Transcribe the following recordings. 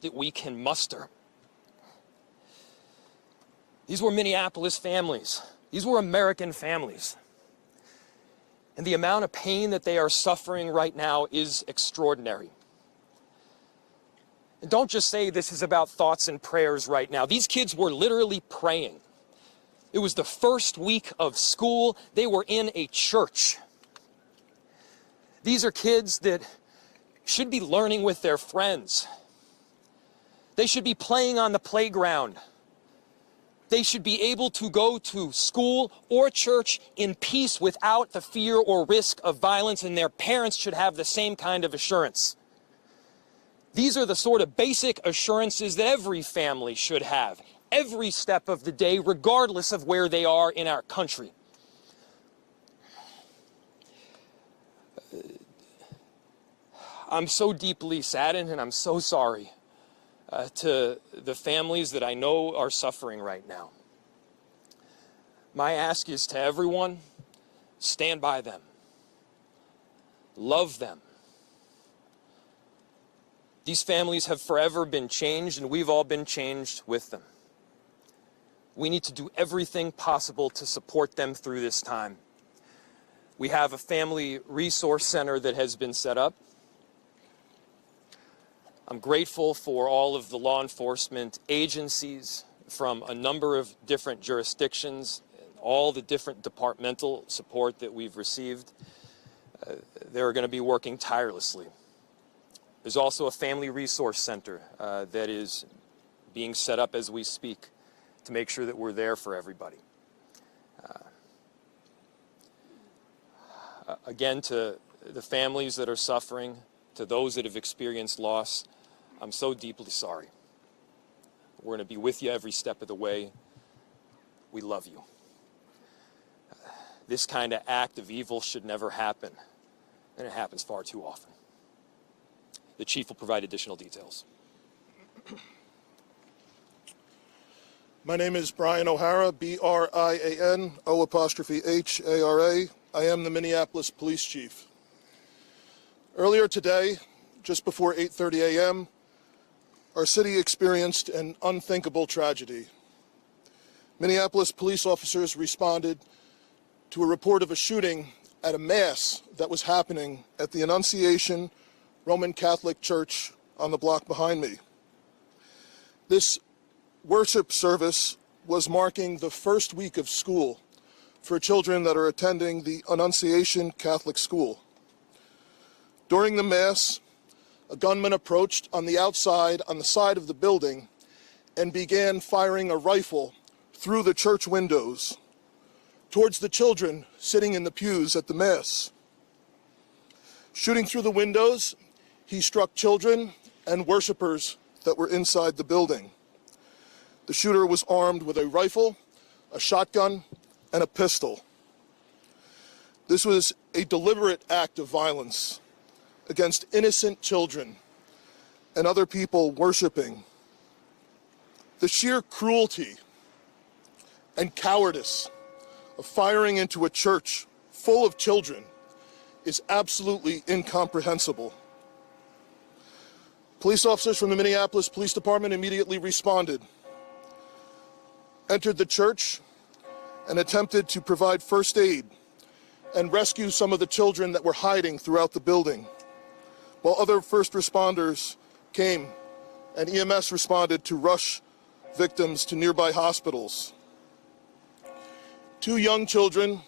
that we can muster. These were Minneapolis families. These were American families. And the amount of pain that they are suffering right now is extraordinary. And don't just say this is about thoughts and prayers right now. These kids were literally praying. It was the first week of school. They were in a church. These are kids that should be learning with their friends. They should be playing on the playground. They should be able to go to school or church in peace without the fear or risk of violence, and their parents should have the same kind of assurance. These are the sort of basic assurances that every family should have, every step of the day, regardless of where they are in our country. I'm so deeply saddened, and I'm so sorry to the families that I know are suffering right now. My ask is to everyone, stand by them. Love them. These families have forever been changed, and we've all been changed with them. We need to do everything possible to support them through this time. We have a family resource center that has been set up. I'm grateful for all of the law enforcement agencies from a number of different jurisdictions, all the different departmental support that we've received. They're going to be working tirelessly. There's also a family resource center that is being set up as we speak to make sure that we're there for everybody. Again, to the families that are suffering, to those that have experienced loss, I'm so deeply sorry. We're going to be with you every step of the way. We love you. This kind of act of evil should never happen, and it happens far too often. The chief will provide additional details. My name is Brian O'Hara, B-R-I-A-N, O''H-A-R-A. I am the Minneapolis Police Chief. Earlier today, just before 8:30 a.m., our city experienced an unthinkable tragedy. Minneapolis police officers responded to a report of a shooting at a mass that was happening at the Annunciation Roman Catholic Church on the block behind me. This worship service was marking the first week of school for children that are attending the Annunciation Catholic School. During the Mass, a gunman approached on the outside, on the side of the building, and began firing a rifle through the church windows towards the children sitting in the pews at the Mass. Shooting through the windows, he struck children and worshipers that were inside the building. The shooter was armed with a rifle, a shotgun, and a pistol. This was a deliberate act of violence against innocent children and other people worshiping. The sheer cruelty and cowardice of firing into a church full of children is absolutely incomprehensible. Police officers from the Minneapolis Police Department immediately responded, entered the church, and attempted to provide first aid and rescue some of the children that were hiding throughout the building, while other first responders came and EMS responded to rush victims to nearby hospitals. 2 young children,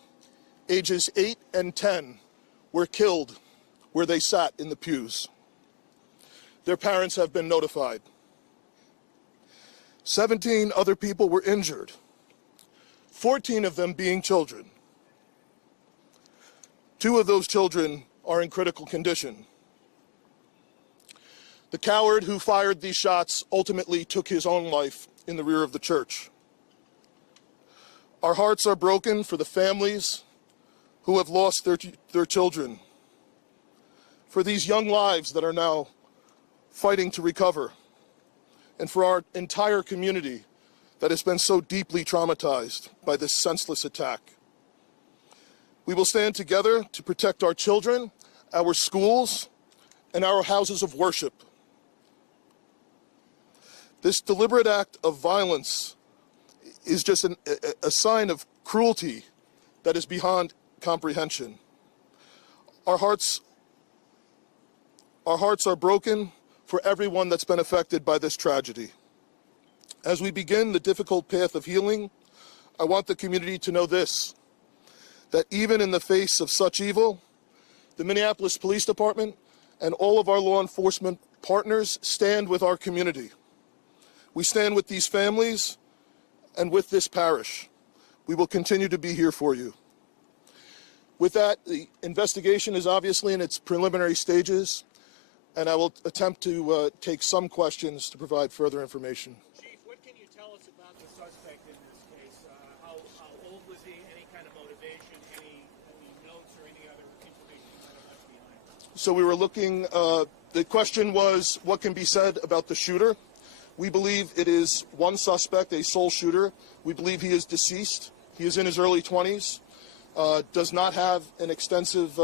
ages 8 and 10, were killed where they sat in the pews. Their parents have been notified. 17 other people were injured, 14 of them being children. 2 of those children are in critical condition. The coward who fired these shots ultimately took his own life in the rear of the church. Our hearts are broken for the families who have lost their children, for these young lives that are now fighting to recover, and for our entire community that has been so deeply traumatized by this senseless attack. We will stand together to protect our children, our schools, and our houses of worship. This deliberate act of violence is just a sign of cruelty that is beyond comprehension. Our hearts are broken for everyone that's been affected by this tragedy. As we begin the difficult path of healing, I want the community to know this, that even in the face of such evil, the Minneapolis Police Department and all of our law enforcement partners stand with our community. We stand with these families and with this parish. We will continue to be here for you. With that, the investigation is obviously in its preliminary stages, and I will attempt to take some questions to provide further information. Chief, what can you tell us about the suspect in this case? How old was he? Any kind of motivation? Any notes or any other information you might have left behind? So we were looking, the question was, what can be said about the shooter? We believe it is one suspect, a sole shooter. We believe he is deceased. He is in his early 20s, does not have an extensive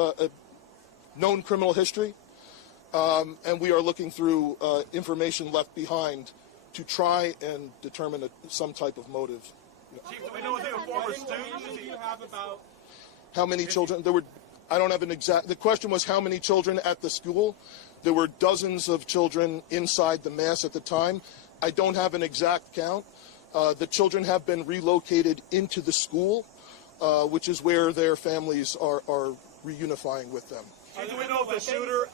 known criminal history, and we are looking through information left behind to try and determine some type of motive. Chief, do we know if they were former students? Do you have about how many children? There were, I don't have an exact, the question was how many children at the school. There were dozens of children inside the mass at the time. I don't have an exact count. The children have been relocated into the school, which is where their families are reunifying with them. do we know if the shooter,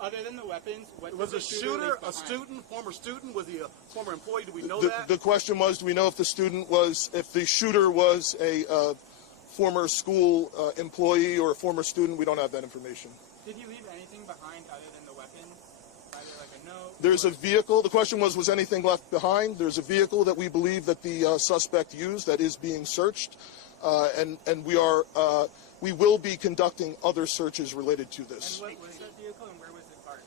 Other than the weapons, what was the shooter a student, former student? Was he a former employee? Do we know that? The question was, do we know if the shooter was a former school employee or a former student? We don't have that information. Did he leave anything behind other than the weapon? Either like a note? There's a vehicle. The question was anything left behind? There's a vehicle that we believe that the suspect used that is being searched, and we will be conducting other searches related to this. And what was that vehicle and where was it parked?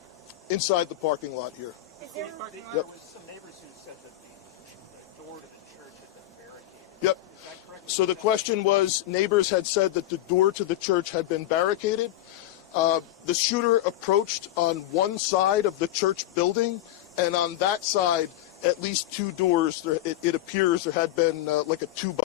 Inside the parking lot here. Police parking lot? Yep. There was some neighbors who said that the door to the church had been barricaded. Yep. Is that correct? So the question was, neighbors had said that the door to the church had been barricaded. The shooter approached on one side of the church building, and on that side, at least two doors, it appears there had been like a two-by.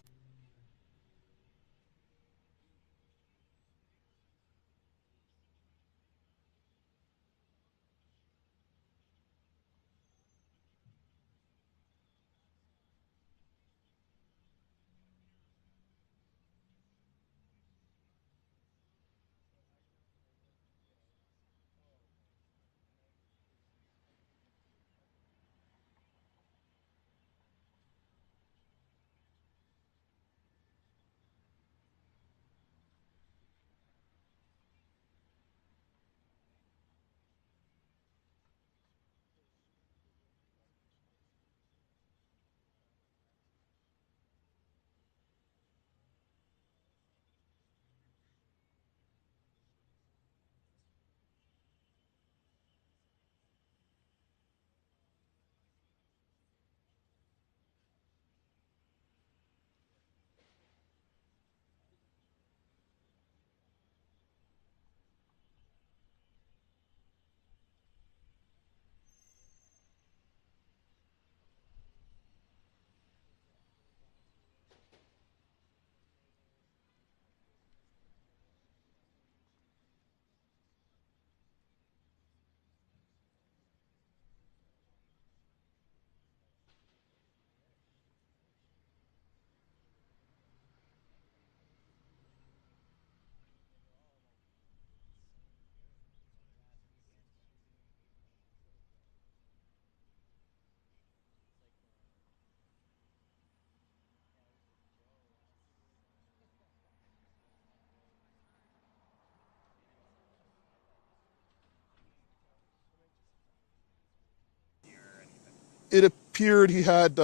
It appeared he had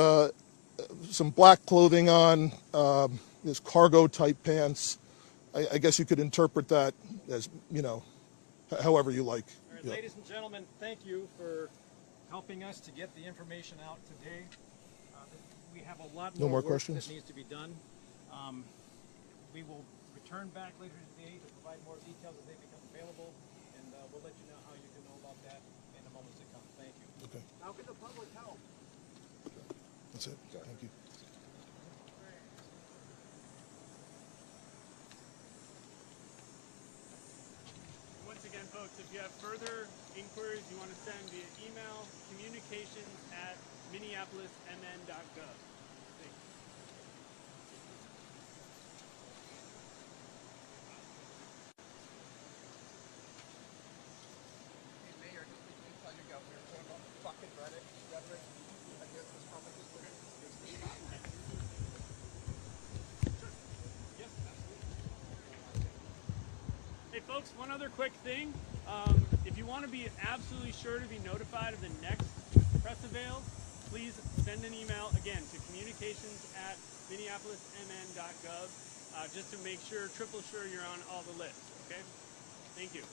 some black clothing on, his cargo-type pants. I guess you could interpret that as, however you like. All right, ladies and gentlemen, thank you for helping us to get the information out today. We have a lot more work questions? that needs to be done. We will return back later today to provide more details as they become available, and we'll let you know how you can know about that in the moments to come. Thank you. Okay. How can the public help? That's it. Thank you. Once again, folks, if you have further inquiries you want to send via email, communications@minneapolismn.gov. Thanks. Hey, Mayor, just need to tell you guys we're pulling up fucking rhetoric against this public display. Yes, absolutely. Hey, folks, one other quick thing. If you want to be absolutely sure to be notified of the next press avail, please send an email, again, to communications@minneapolismn.gov, just to make sure, triple sure you're on all the lists, okay? Thank you.